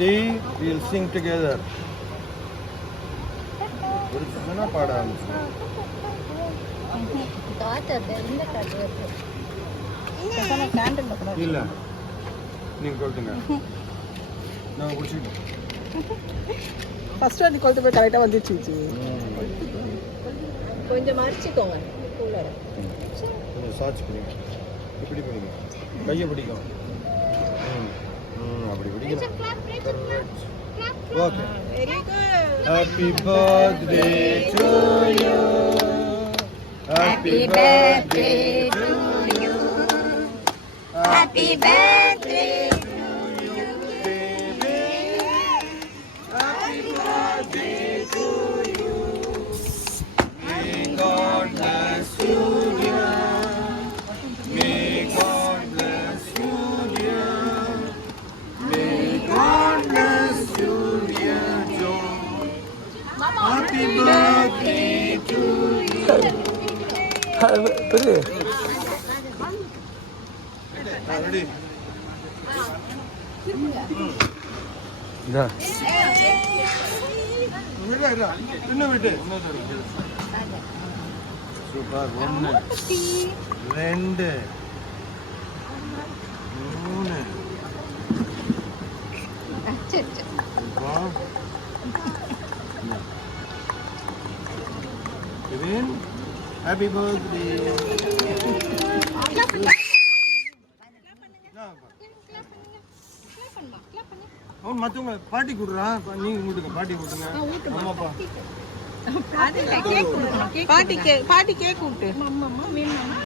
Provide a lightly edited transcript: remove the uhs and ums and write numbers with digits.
Ready? We'll sing together. ஒரு சமனா பாட ஆரம்பிச்சு. இல்ல நீங்க கொளுத்துங்க. நான் குடிச்சிட்டேன். ஃபர்ஸ்ட் வாட்டி கொளுத்து போய் கரெக்டா வந்துச்சு. கொஞ்சம் மறிச்சுக்கோங்க. கொஞ்சம் சாட்சி பிடிங்க. இப்படி பிடிங்க. கையை பிடிக்கும். அப்படி பிடிங்க. Okay. Very good. Happy birthday to you. Happy birthday to you. Happy birthday to you, baby. Happy birthday to you. May God bless you, dear. May God bless you, dear. May God bless you, dear John. Happy birthday to you. பெரிய Ready? இதா விடா இன்னும் விட்டு super 1 2 3 Kevin, happy birthday. அவன் மற்றவங்க பாட்டி கொடுறான் நீங்க கொடுங்க பாட்டி கொடுங்க ஆமாப்பா பாட்டி கேக் கொடுத்து